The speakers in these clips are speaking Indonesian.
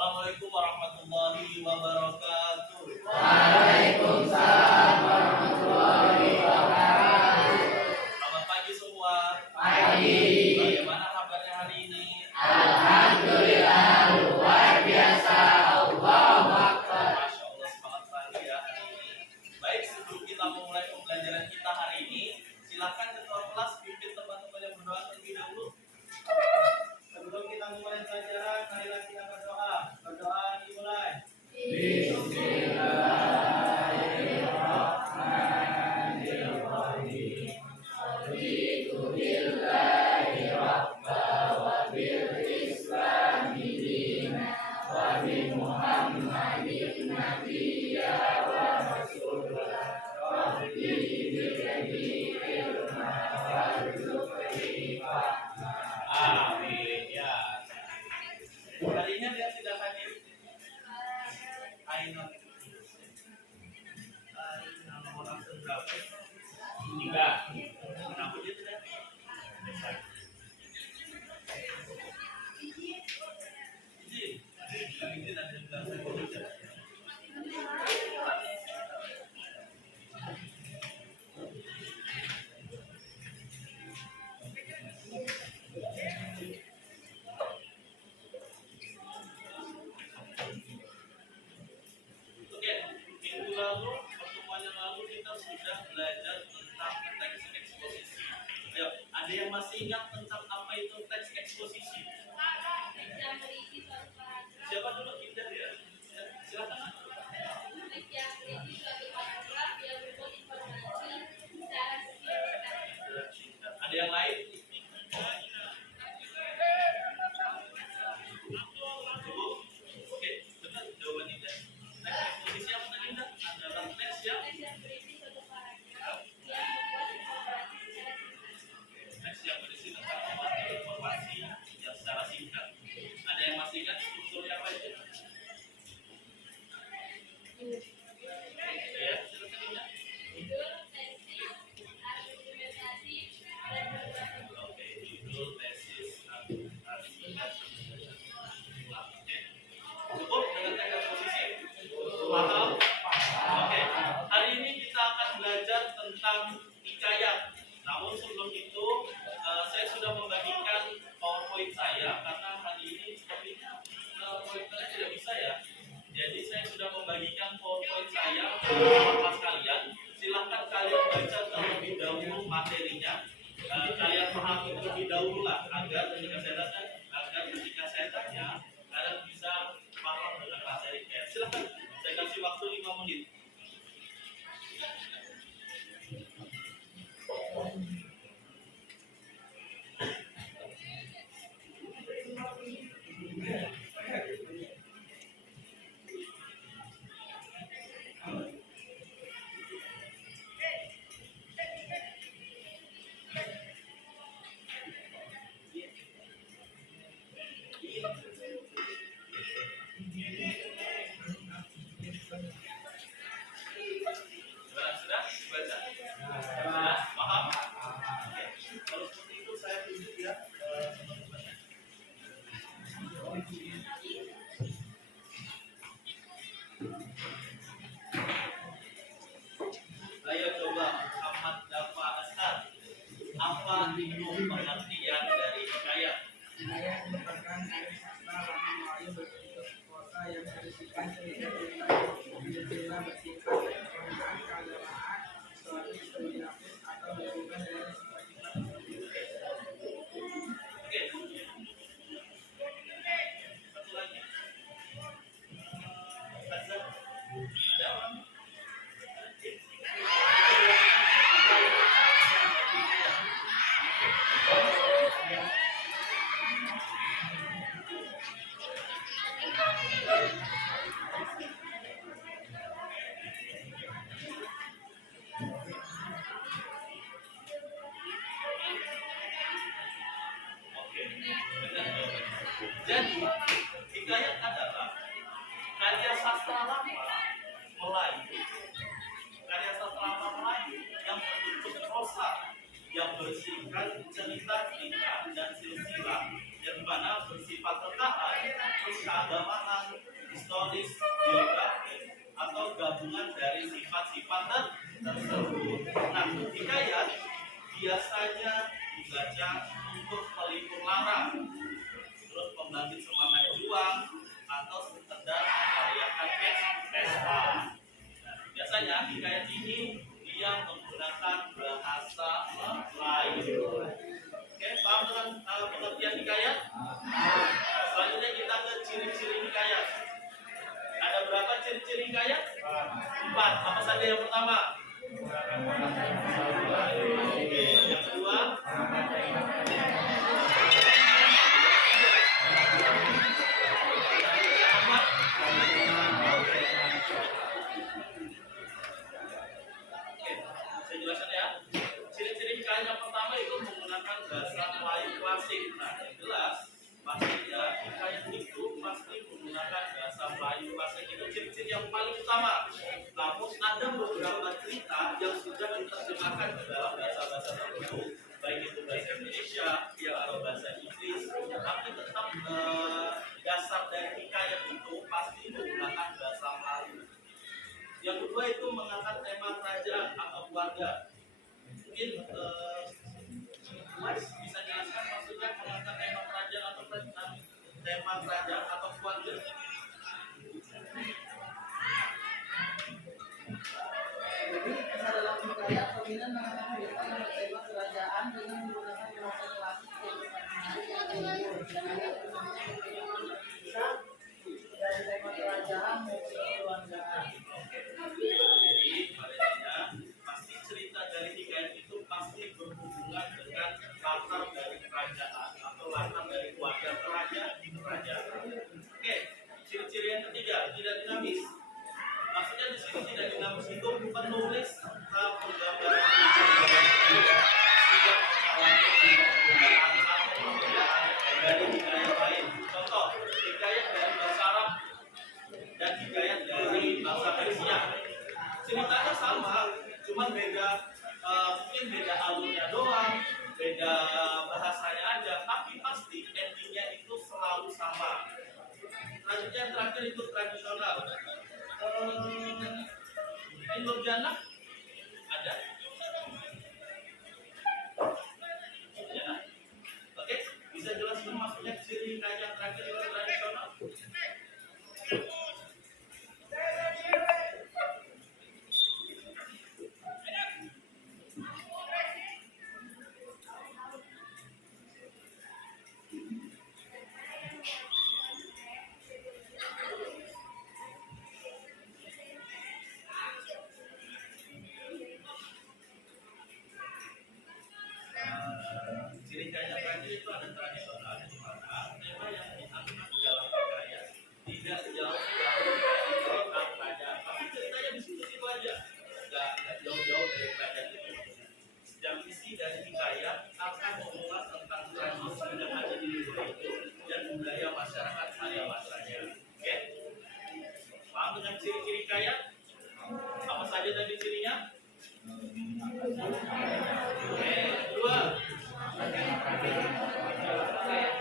Assalamualaikum warahmatullahi wabarakatuh. Waalaikumsalam warahmatullahi wabarakatuh. Selamat pagi semua. Pagi. Bagaimana kabarnya hari ini? Alhamdulillah luar biasa. Allahu Akbar. Masya Allah, semangat sekali ya hari ini. Baik, sebelum kita memulai pembelajaran kita hari ini, silakan ketua kelas pimpin teman-teman yang berdoa terlebih dahulu. Sebelum kita mulai pelajaran, marilah kita berdoa. Berdoa dimulai. Bismillahirrahmanirrahim. Raditu billahi rabba wa bil islami dina wa bi Muhammadin nabiyya wa rasulah wa bi jami'il ilma warzuqni fahma. Amin ya. Harinya dia tidak hadir. Aina. Nomor langsung berapa? 3. Kenapa dia tidak? Ini ada yang bilang saya bekerja. Oke, minggu lalu, pertemuan yang lalu kita sudah belajar tentang teks eksposisi. Ayo, ada yang masih ingat tentang apa itu teks eksposisi? Siapa dulu Indah ya? Silakan. Ada yang lain? Oke, benar jawaban Indah. Teks eksposisi apa tadi Indah? Adalah teks yang berisi tentang informasi yang secara singkat. Ada yang masih ingat strukturnya apa itu? Ya, silakan Indah. Oke, judul, tesis, argumentasi, dan oke. Cukup dengan teks eksposisi? Paham? Oke. Hari ini kita akan belajar tentang hikayat. Namun sebelum itu, saya sudah membagikan PowerPoint saya karena hari ini sepertinya pointernya tidak bisa ya. Jadi saya sudah membagikan PowerPoint saya ke kelas kalian. Silahkan kalian baca terlebih dahulu materinya. Kalian pahami terlebih dahulu lah agar ketika saya tanya kalian bisa paham dengan materi. Silahkan, saya kasih waktu 5 menit. Sudah dibaca? Sudah paham? Oke. Kalau seperti itu saya tunjuk ya teman-teman. Ayo coba Muhammad Dafa Asad. Apa itu pengertian dari hikayat? Hikayat merupakan karya sastra lama Melayu berbentuk prosa yang berisikan cerita-cerita yang detail bersifat keagamaan, keagamaan, suatu historiografis atau berhubungan dengan sifat-sifat tertentu. Oke. Satu lagi. Azab. Ada orang? Oke, benar jawabannya. Jadi, hikayat adalah karya sastra lama Melayu. Karya sastra lama Melayu yang berbentuk prosa yang bersifat cerita-cerita dan silsilah yang mana bersifat bertahan, terus keagamaan, biasanya dibaca untuk pelipur lara, terus pembangkit semangat juang, atau sekedar merayakan pesta. Nah, biasanya hikayat ini dia menggunakan bahasa Melayu. Oke, paham dengan pengertian hikayat? Selanjutnya kita ke ciri-ciri hikayat. Ada berapa ciri-ciri hikayat? 4. Apa saja yang pertama? Oke, yang kedua? Saya jelaskan ya. Ciri-ciri hikayat yang pertama itu menggunakan bahasa Melayu klasik. Nah, yang jelas pastinya hikayat itu pasti menggunakan bahasa Melayu klasik. Itu ciri-ciri yang paling utama. Namun ada beberapa cerita yang sudah diterjemahkan ke dalam bahasa-bahasa tertentu, baik itu bahasa Indonesia atau bahasa Inggris, tapi tetap dasar dari hikayat itu pasti menggunakan bahasa Melayu. Yang kedua itu mengangkat tema kerajaan atau keluarga. Mungkin Mas bisa jelaskan maksudnya mengangkat tema kerajaan atau tema kerajaan atau keluarga? Jadi kisah dalam hikayat dominan mengangkat cerita yang bertema kerajaan dengan menggunakan bahasa klasik yang bisa dari tema kerajaan maupun keluargaan. Jadi pada pasti cerita dari hikayat itu pasti berhubungan dengan latar dari kerajaan atau latar dari keluarga kerajaan. Oke, ciri-ciri yang ketiga tidak dinamis. Maksudnya di sini tidak dinamis itu penulis penggambaran dari hikayat lain. Contoh, hikayat dari bahasa Arab dan hikayat dari bahasa Persia. Ceritanya sama, cuma beda, mungkin beda alurnya doang, beda bahasanya aja, tapi pasti endingnya itu selalu sama. Selanjutnya yang terakhir itu tradisional. Nurjana ada? Ya. Oke, bisa jelaskan maksudnya ciri hikayat terakhir itu tradisional? Ciri hikayat terakhir itu ada tradisional, di mana tema yang diangkat dalam hikayat tidak jauh dari cerita kerajaan, tapi ceritanya di situ aja, nggak jauh-jauh dari kerajaan itu. Dan isi dari hikayat akan mengulas tentang tradisi yang ada di luar itu dan budaya masyarakat pada masanya. Oke, paham dengan ciri-ciri hikayat? Apa saja tadi cirinya? Oke, kedua.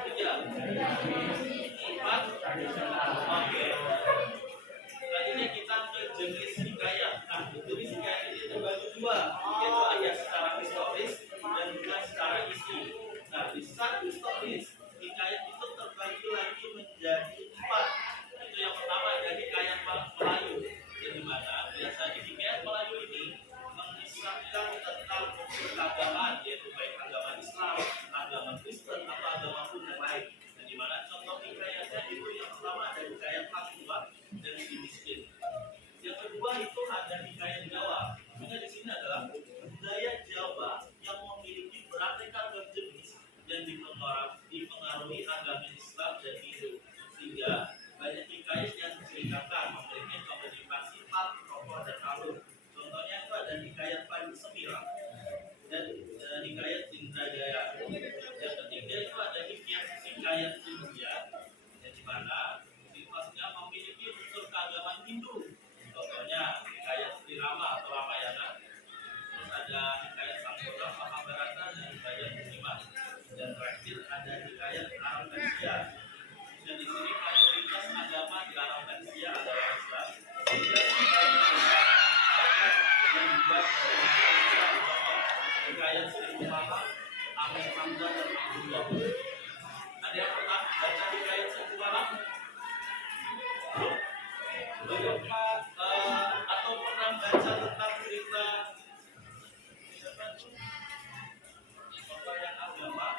Tiga. Empat. Oke. Selanjutnya kita ke jenis hikayat. Nah, jenis hikayat ini terbagi dua, yaitu ada secara historis dan juga secara isi. Nah, di secara historis, hikayat itu terbagi lagi menjadi 4. Itu yang pertama ada hikayat Melayu, yang dimana biasanya hikayat Melayu ini mengisahkan tentang keagamaan, yaitu baik agama Islam, agama Kristen, atau agama pun yang lain. Dan dimana contoh hikayatnya itu yang pertama ada hikayat Hang Tuah dan Si Miskin. Yang kedua itu ada hikayat Jawa. Maksudnya di sini adalah budaya Jawa yang memiliki beraneka jenis dan dipengaruhi agama Islam dan Hindu, sehingga banyak hikayat yang diceritakan memiliki kombinasi sifat, tokoh, dan alur. Contohnya itu ada hikayat Panji Sembilan dan hikayat Indrajaya. Yang ketiga itu ada hikayat India, yang dimana maksudnya memiliki unsur keagamaan Hindu. Contohnya hikayat Sri Rama atau Ramayana. Terus ada hikayat Sang Mahabharata dan hikayat Bhima. Dan terakhir ada hikayat Arab dan Hamzah dan Abdullah. Ada yang pernah baca hikayat Satu Malam? Belum? Atau pernah baca tentang cerita siapa tuh? Tokoh yang agama?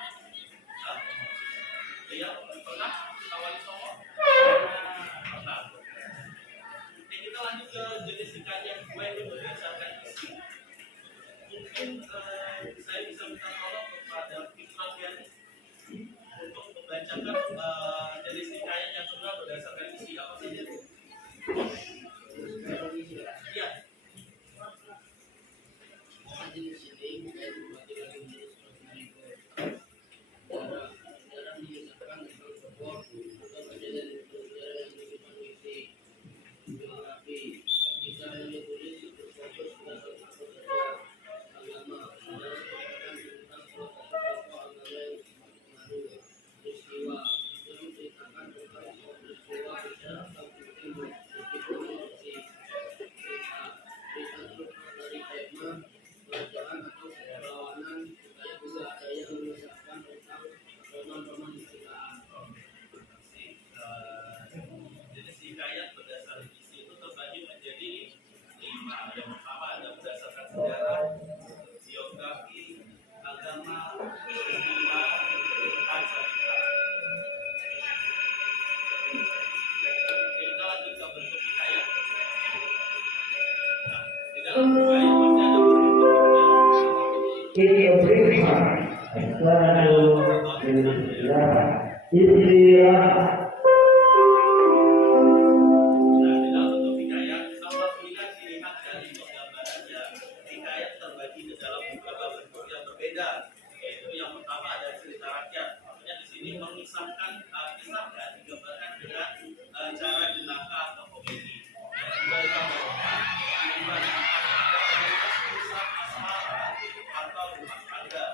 Yang pernah Wali Songo? Pernah. Oke, kita lanjut ke jenis hikayat gue yang berdasarkan isi. Mungkin saya bisa minta tolong kepada Fikran ya untuk membacakan jenis hikayat yang sudah berdasarkan isi apa saja? Iya. Jenis hikayat berdasarkan isi itu terbagi menjadi 5. Yang pertama ada berdasarkan sejarah, biografi, agama, peristiwa, dan cerita. Kita lanjut ke bentuk hikayat. Nah, di dalam hikayat pasti ada bentuk-bentuknya. Nah, di dalam bentuk hikayat, apabila dilihat dari penggambarannya, hikayat terbagi ke dalam beberapa bentuk yang berbeda. Yaitu yang pertama ada cerita rakyat. Maksudnya di sini mengisahkan kisah dan digambarkan dengan cara jenaka atau komedi. Yang kedua digambarkan kisah asmara atau rumah tangga.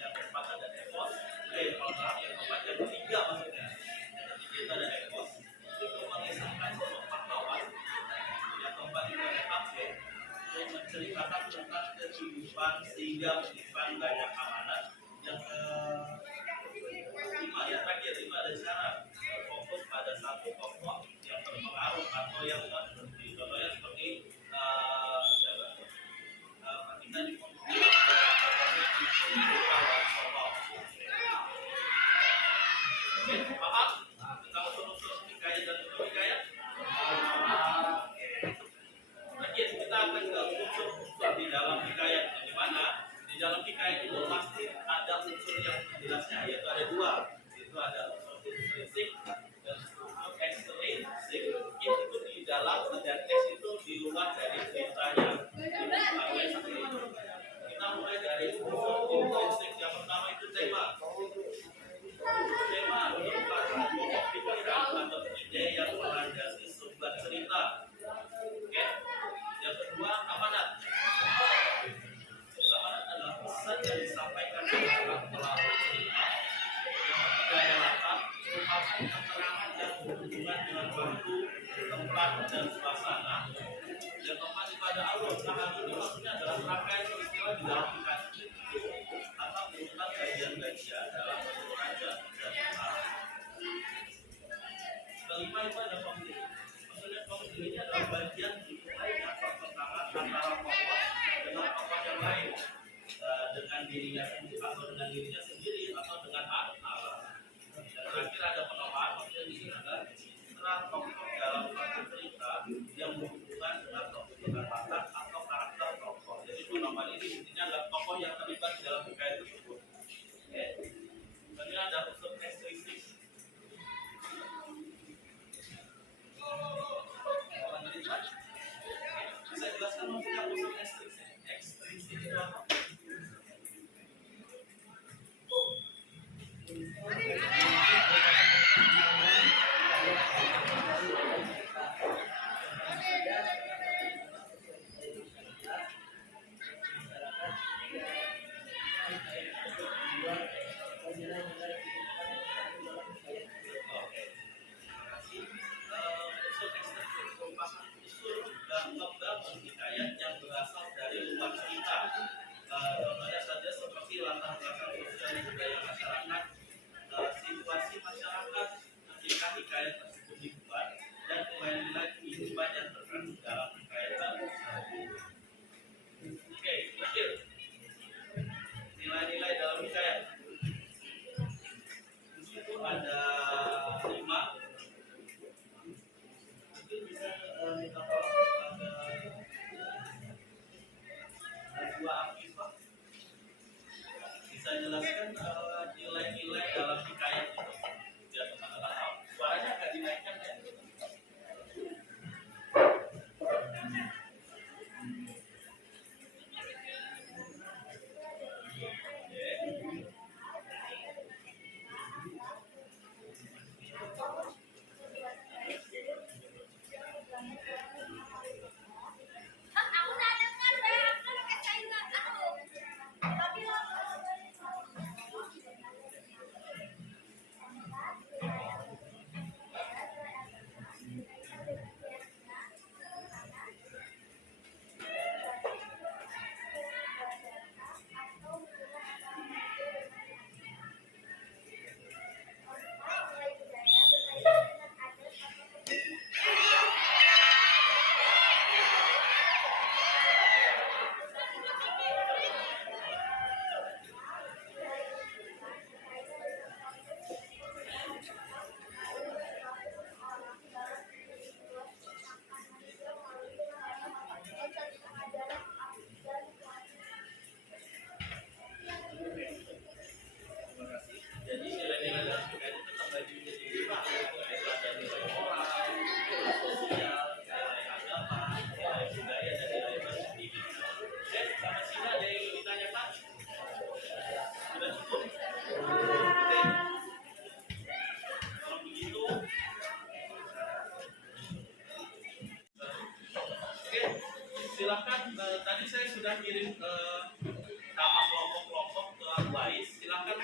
Yang keempat ada epos, yang keempat yang ketiga maksudnya. Yang ketiga itu ada epos. Itu mengisahkan sosok pahlawan. Yang keempat itu ada kafe, yang menceritakan tentang kehidupan sehingga menyimpan banyak amanat. Yang kelima, yang terakhir itu ada syarat, fokus pada satu tokoh yang berpengaruh atau yang berhenti. Contohnya seperti kita di tokohnya itu berupa Wali Songo. Oke, paham? Kita unsur-unsur hikayat dan bentuk hikayat. Oke, kita akan ke unsur-unsur di dalam hikayat. Di mana di dalam hikayat itu pasti ada unsur yang jelasnya, yaitu ada 2. Itu ada unsur intrinsik dan unsur ekstrinsik. Itu di dalam dan eks itu di luar dari ceritanya. Kita mulai dari unsur intrinsik. Yang pertama itu tema. Tema merupakan pokok pikiran atau ide yang melandasi sebuah cerita. Oke. Yang kedua, amanat. Amanat adalah pesan yang disampaikan oleh melalui cerita. Yang ketiga ada latar, merupakan keterangan yang berhubungan dengan waktu, tempat, dan suasana. Yang keempat itu ada alur. Nah, alur ini maksudnya adalah rangkaian peristiwa di dalam hikayat itu atau urutan bagian-bagian dalam satu raja dan kelima itu ada konflik. Maksudnya konflik ini adalah bagian dimulainya pertentangan antara tokoh dengan tokoh yang lain, dengan dirinya sendiri atau dengan Allah. Dan terakhir ada penokohan. Maksudnya di sini adalah citra tokoh dalam satu cerita ada 5. Mungkin bisa minta tolong ada 2 aktif Pak. Bisa jelaskan nilai-nilai dalam hikayat itu biar teman-teman tahu. Suaranya agak dinaikkan ya. Jadi nilai-nilai dalam hikayat itu terbagi menjadi 5. Yaitu ada nilai moral, nilai sosial, nilai agama, nilai budaya, dan nilai bersendiri. Oke, sampai sini ada yang ingin ditanyakan? Sudah cukup? Oke. Kalau begitu, oke, silakan. Tadi saya sudah kirim nama kelompok-kelompok ke Wais. Silakan.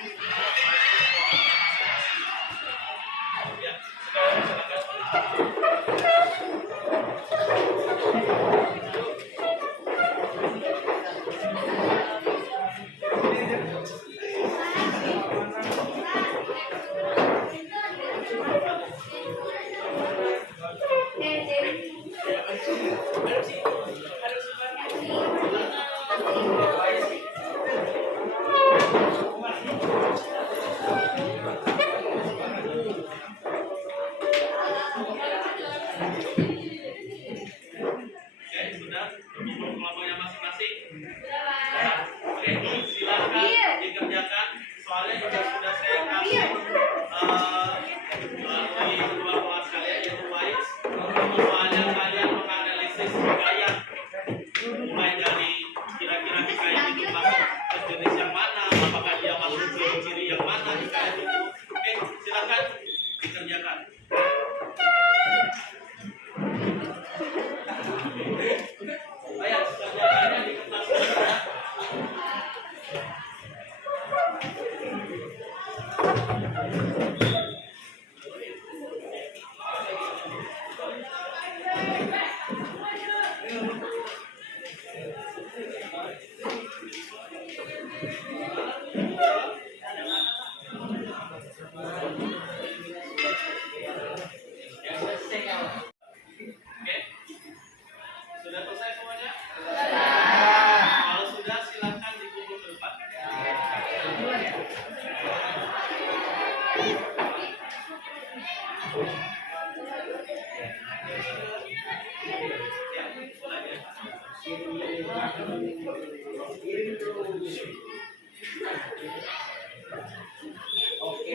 Ya, sekarang silakan. Oke, sudah untuk kelompoknya masing-masing. Oke, silakan dikerjakan. Soalnya juga sudah saya kasih di kedua kelas kalian yaitu Wais. Soalnya kalian menganalisis hikayat mulai dari kira-kira hikayat itu masuk ke jenis yang mana, apakah dia masuk ciri-ciri yang mana hikayat itu. Oke, silakan dikerjakan. Ayo, kerjakannya di kertas ya. Oke, sudah selesai semuanya? Kalau sudah, silakan dikumpul ke depan. Ya, mulai ya. Oke.